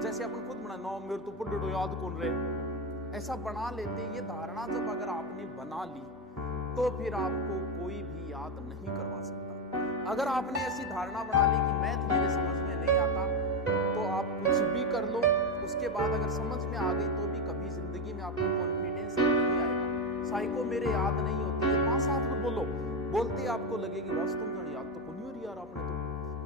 जैसे अपन खुद बना नो मेरे तो पढ़ो याद कौन रहे, ऐसा बना लेते। ये धारणा जब अगर आपने बना ली तो फिर आपको कोई भी याद नहीं करवा सकता। अगर आपने ऐसी धारणा बना ली कि मैथ मेरे समझ में नहीं आता, तो आप कुछ भी कर लो, उसके बाद अगर समझ में आ गई तो भी कभी जिंदगी में आपको कॉन्फिडेंस नहीं आएगा। साइको मेरे याद नहीं होती है 5-7 को बोलो, बोलते आपको लगेगी बस तुम जन याद तो नहीं हो रही यार आपने तो।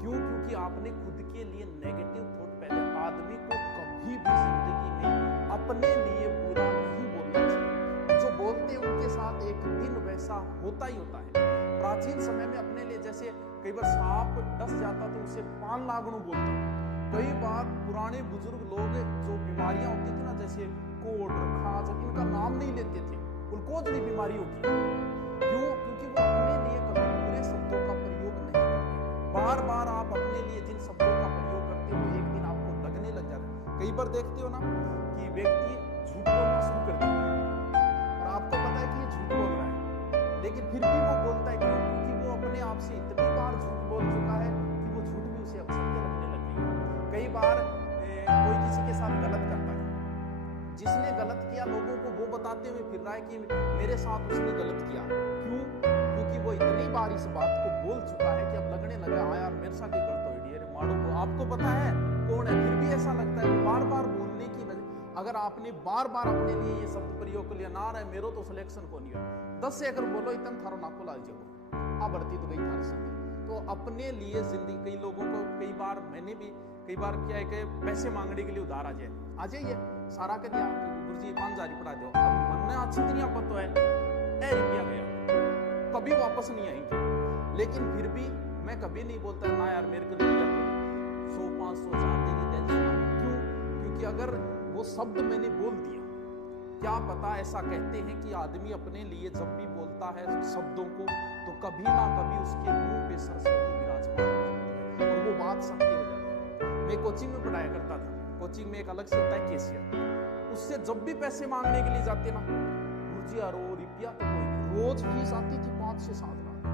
क्यों? क्योंकि आपने खुद के लिए नेगेटिव थॉट पहले। आदमी को कभी भी जिंदगी में अपने लिए बुरा नहीं बोलना चाहिए। जो बोलते हैं उनके साथ एक दिन वैसा होता ही होता है। प्राचीन समय में अपने लिए जैसे कई बार सांप डस जाता तो उसे पान लागणु बोलते। कई बार पुराने बुजुर्ग लोग जो बीमारियां होती थी ना, जैसे कोढ़, खांस, इनका नाम नहीं लेते थे, उल्कोजड़ी बीमारी होती है। क्यों? क्योंकि वो अपने लिए कभी बुरे शब्दों का प्रयोग नहीं करते। बार बार आप अपने लिए जिन शब्दों का प्रयोग करते हो एक दिन आपको लगने लग जाता है। कई बार देखते हो ना कि व्यक्ति झूठ बोलना शुरू कर देता है और आपको पता है कि ये झूठ बोल रहा है, लेकिन फिर भी वो बोलता है। क्यों? क्योंकि वो अपने आप से इतनी बार झूठ बोल चुका है कि वो झूठ भी उसे अब सत्य लगने लग गई है। कई बार कोई किसी के साथ गलत करता है, जिसने गलत किया लोगों को वो बताते हुए फिर रहा है कि मेरे साथ उसने गलत किया। क्यों? क्योंकि वो इतनी बार इस बात को बोल चुका है कि अब लगने लगा हाँ यार मेरे साथ ही गलत हो रही है, मारो को। आपको पता है कौन है, फिर भी ऐसा लगता है। बार बार बोलने की वजह, अगर आपने बार बार अपने लिए ये शब्द प्रयोग कर लिया ना रहे मेरो तो सिलेक्शन को नहीं है 10 से अगर बोलो इतना थारो नाको लाल जाओ आ बढ़ती तो गई थारी सीधी। तो अपने लिए जिंदगी, कई लोगों को कई बार मैंने भी कई बार क्या है कि पैसे मांगने के लिए उधार आ जाइए सारा के दिया गुरुजी 5,000 पढ़ा दो। अब मन में अच्छी दुनिया पता है ए रुपया गया, कभी वापस नहीं आएंगे। लेकिन फिर भी मैं कभी नहीं बोलता ना यार मेरे को रुपया 100-500 जानने की टेंशन। क्यों? क्योंकि अगर वो शब्द मैंने बोल दिया, क्या पता ऐसा कहते हैं कि आदमी अपने लिए जब भी बोलता है शब्दों को तो कभी ना कभी उसके मुंह पे सरस्वती विराजमान हो जाती है और वो बात सत्य हो जाती है। मैं कोचिंग में पढ़ाया करता था, कोचिंग में एक अलग से होता है कैशियर, उससे जब भी पैसे मांगने के लिए जाते ना गुरुजी यार वो रुपया तो कोई नहीं, रोज फीस आती थी 5 से 7 लाख।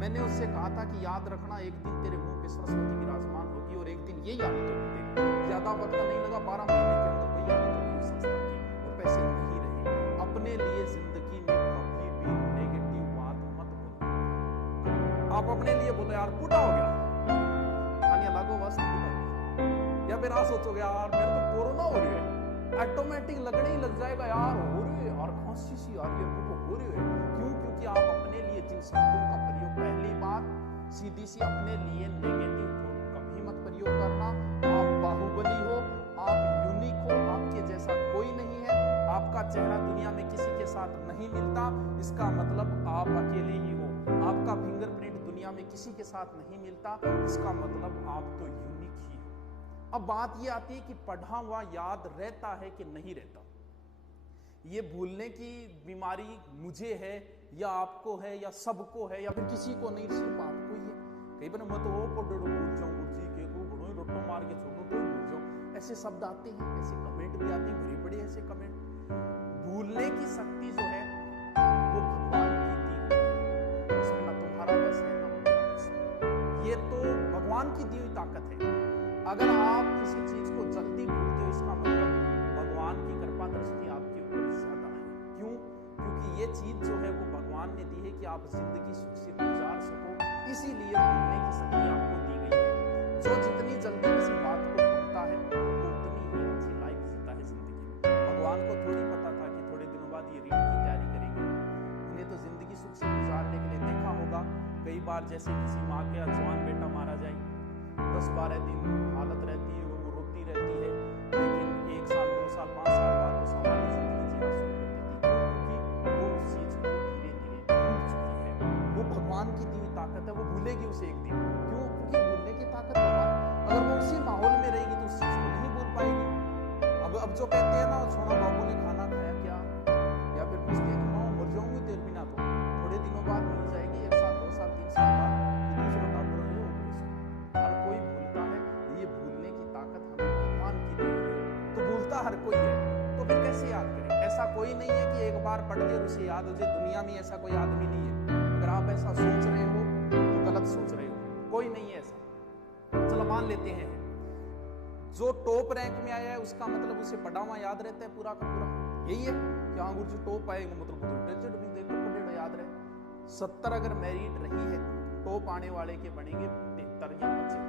मैंने उससे कहा था कि याद रखना एक दिन तेरे मुंह पे सरस्वती विराजमान होगी और एक दिन यही आदत होगी। ज्यादा वक्त नहीं लगा, 12 महीने के अंदर वही आदत होगी संस्था की और पैसे नहीं रहे। अपने लिए जिंदगी में कभी भी नेगेटिव बात मत बोलो। आप अपने लिए बोलो यार बूढ़ा हो गया खानिया लागो बस या फिर आप सोचोगे यार मेरे तो कोरोना हो रही है, ऑटोमेटिक लगने ही लग जाएगा यार हो रही है और खांसी सी आ रही है तो हो रही है। क्यों? क्योंकि आप अपने लिए जिन शब्दों का प्रयोग, पहली बात सीधी सी अपने लिए नेगेटिव थॉट कभी मत प्रयोग करना। आप बाहुबली हो, आप यूनिक हो, आपके जैसा कोई नहीं है, आपका चेहरा दुनिया में किसी के साथ नहीं मिलता, इसका मतलब आप अकेले ही हो। आपका फिंगरप्रिंट दुनिया में किसी के साथ नहीं मिलता, इसका मतलब आप तो यूनिक ही हो। अब बात यह आती है कि पढ़ा हुआ याद रहता है कि नहीं रहता। ये भूलने की बीमारी मुझे है या आपको है या सबको है या फिर किसी को नहीं, सिर्फ आपको ही है। कई बार मैं तो वो पढ़ो भूल जाऊं गुरुजी के को बड़ो रोटो मार के छोड़ो तो भूल जाऊं, ऐसे शब्द आते हैं, ऐसे कमेंट भी आते हैं, बड़े बड़े ऐसे कमेंट। भूलने की शक्ति जो है वो भगवान की दी हुई है, इसमें ना तुम्हारा बस है ना मेरा बस है, ये तो भगवान की दी हुई ताकत है। अगर आप किसी चीज को जल्दी भूलते हो इसका मतलब भगवान की कृपा दृष्टि आपके ऊपर ज्यादा है। क्यों? क्योंकि ये चीज जो है वो भगवान ने दी है कि आप जिंदगी सुख से गुजार सको, इसीलिए भूलने की शक्ति आपको दी गई है। जो जितनी जल्दी किसी बात को भूलता है वो उतनी ही अच्छी लाइफ जीता है जिंदगी में। भगवान को थोड़ी पता था कि थोड़े दिनों बाद ये रीट की तैयारी करेंगे, उन्हें तो जिंदगी सुख से गुजारने के लिए देखा होगा कई बार जैसे किसी माँ के जवान बेटा मारा जाए 10-12 दिन हालत रहती है, वो रोती रहती है, लेकिन 1 साल 2 साल 5 साल बाद वो सामान्य जिंदगी जीना शुरू कर देती है क्योंकि वो उस चीज को धीरे धीरे भूल चुकी है। वो भगवान की दी हुई ताकत है, वो भूलेगी उसे एक दिन। क्यों? क्योंकि भूलने की ताकत भगवान, अगर वो उसी माहौल में रहेगी तो उस चीज को नहीं भूल पाएगी। अब जो कहते हैं ना छोड़ो बाबू ने खाना खाया क्या, या फिर पूछते हैं कि मर जाऊंगी तेरे बिना, तो थोड़े दिनों बाद मिल जाएगी, 1 साल 2 साल 3 साल बाद दूसरा टापुर हो हर कोई भूलता है। ये भूलने की ताकत हमें भगवान की दी है, तो भूलता हर कोई है, तो फिर कैसे याद करें? ऐसा कोई नहीं है कि एक बार पढ़ लिया उसे याद हो जाए, दुनिया में ऐसा कोई आदमी नहीं है। अगर आप ऐसा सोच रहे हो तो गलत सोच रहे हो, कोई नहीं है ऐसा। चलो मान लेते हैं जो टॉप रैंक में आया है उसका मतलब उसे पढ़ा हुआ याद रहता है पूरा का पूरा, यही है कि हाँ गुरु जी टॉप आएगा मतलब टेंशन भी देखो पढ़ेगा याद रहे। 70 अगर मेरिट रही है, टॉप आने वाले के बनेंगे 73 या 75,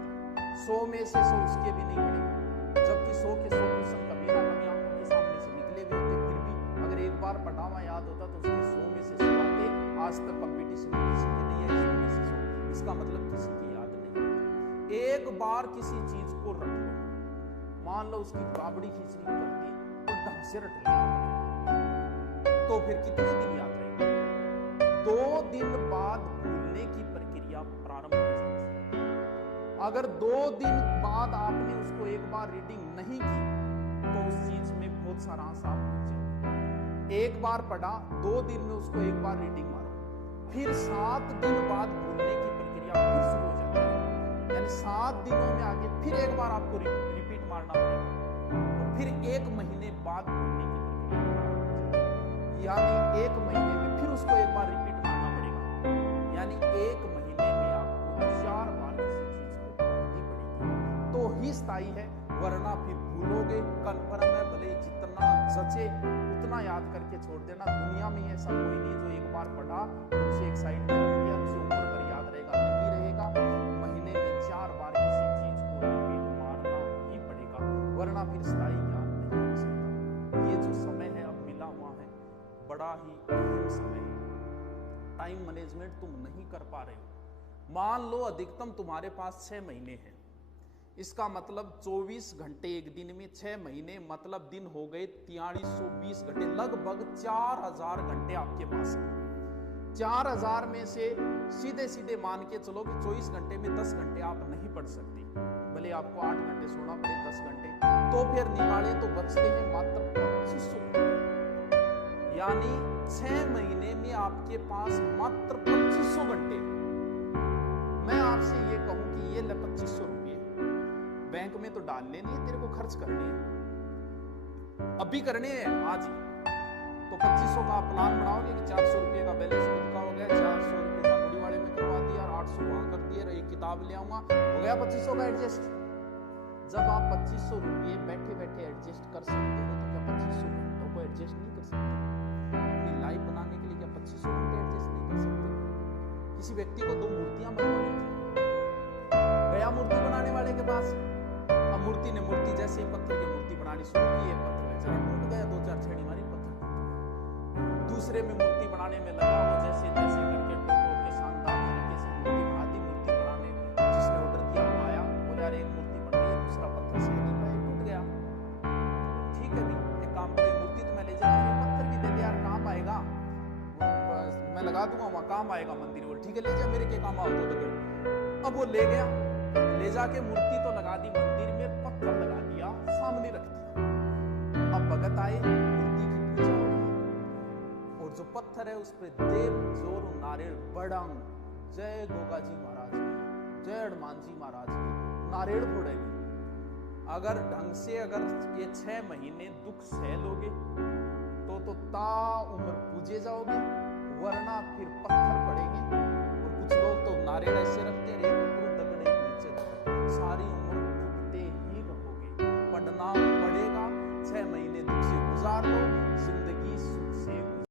100 में से 100 उसके भी नहीं बनेंगे, जबकि 100 के 100 क्वेश्चन कभी ना कभी आंखों के सामने से निकले भी होते, फिर भी अगर एक बार पढ़ा हुआ याद होता तो उसके 100 में से 100 आते। आज तक कंपटीशन में किसी के नहीं है 100 में से 100, इसका मतलब किसी की याद नहीं। एक बार किसी चीज को रट लो, मान लो उसकी गाबड़ी खींचनी कर दी और ढंग से रट लिया, तो फिर कितने दिन याद रहेगा? 2 दिन बाद भूलने की प्रक्रिया प्रारंभ हो जाती है। अगर 2 दिन बाद आपने उसको एक बार रीडिंग नहीं की तो उस चीज में बहुत सारा अंश आप भूल जाओगे। एक बार पढ़ा, 2 दिन में उसको एक बार रीडिंग मारो, फिर 7 दिन बाद भूलने की प्रक्रिया फिर शुरू हो जाती है। यानी 7 दिनों में आगे फिर एक बार आपको रिपीट मारना पड़ेगा और फिर 1 महीने बाद भूलने की प्रक्रिया, यानी 1 महीने में फिर उसको एक बार रिपीट मारना पड़ेगा। यानी 1 महीने में आपको 4 बार किसी चीज को पढ़नी पड़ेगी तो ही स्थायी है, वरना फिर भूलोगे। कन्फर्म है, भले जितना सचे उतना याद करके छोड़ देना। दुनिया में ऐसा कोई नहीं जो एक बार पढ़ा उसे एक साइड में रख दिया, उसे ऊपर पर याद रहेगा, नहीं रहेगा। महीने में 4 बार किसी चीज को रिपीट मारना ही पड़ेगा, वरना फिर स्थायी याद नहीं हो सकता। ये जो समय है अब मिला हुआ है, बड़ा ही अहम समय है। टाइम मैनेजमेंट तुम नहीं कर पा रहे हो। मान लो अधिकतम तुम्हारे पास 6 महीने हैं, इसका मतलब 24 घंटे एक दिन में, 6 महीने मतलब दिन हो गए 4320 घंटे, लगभग 4000 घंटे आपके पास है। 4000 में से सीधे सीधे मान के चलो कि 24 घंटे में 10 घंटे आप नहीं पढ़ सकते, भले आपको 8 घंटे सोना पड़े, 10 घंटे, तो फिर निकाले तो बचते हैं मात्र 2500 घंटे। यानी 6 महीने में आपके पास मात्र 2500 घंटे। मैं आपसे ये कहूं कि ये 2500 रुपये बैंक में तो डालने नहीं, तेरे को खर्च करने हैं, अभी करने हैं आज ही। तो 2500 का प्लान बनाओगे कि 400 रुपये का बैलेंस खुद का हो गया, 400 रुपये जानवरी वाले में करवा दिया, 800 वहां कर दिए, एक किताब ले आऊंगा, हो गया 2500 का एडजस्ट। जब आप 2500 रुपये बैठे बैठे एडजस्ट कर सकते हो तो क्या 2500 घंटों को एडजस्ट नहीं कर सकते? अपनी लाइफ बनाने के लिए क्या 2500 घंटे एडजस्ट नहीं कर सकते? किसी व्यक्ति को 2 मूर्तियां बनवानी थी, गया मूर्ति बनाने वाले के पास, अब मूर्ति ने मूर्ति जैसे पत्थर की मूर्ति बनानी शुरू की, पत्थर में जरा टूट गया, 2-4 छेड़ी मारी, पत्थर। दूसरे में मूर्ति बनाने में लगा, वो जैसे तैसे करके टोटो के शानदार तरीके से मूर्ति बनाती, मूर्ति बनाने जिसने ऑर्डर किया वो आया, बोले यार एक मूर्ति बन रही है, दूसरा पत्थर सही नहीं पाया, टूट गया। ठीक है भी, एक काम करे, मूर्ति तो मैं ले जाता हूँ, पत्थर भी दे दे यार, काम आएगा, मैं लगा दूंगा वहां, काम आएगा मंदिर। बोल ठीक है ले जा, मेरे के काम आओ तो। अब वो ले गया, ले जाके मूर्ति तो लगा दी मंदिर में, पत्थर लगा दिया सामने रख दिया। अब भगत आए, मूर्ति की पूजा हो रही और जो पत्थर है उस पर देव जोर नारियल बड़ंग, जय गोगा जी महाराज की, जय हनुमान जी महाराज की, नारियल फोड़ेगी। अगर ढंग से अगर ये 6 महीने दुख सह लोगे तो ता उम्र पूजे जाओगे, वरना फिर पत्थर पड़ेंगे। और कुछ लोग तो नारियल ऐसे रखते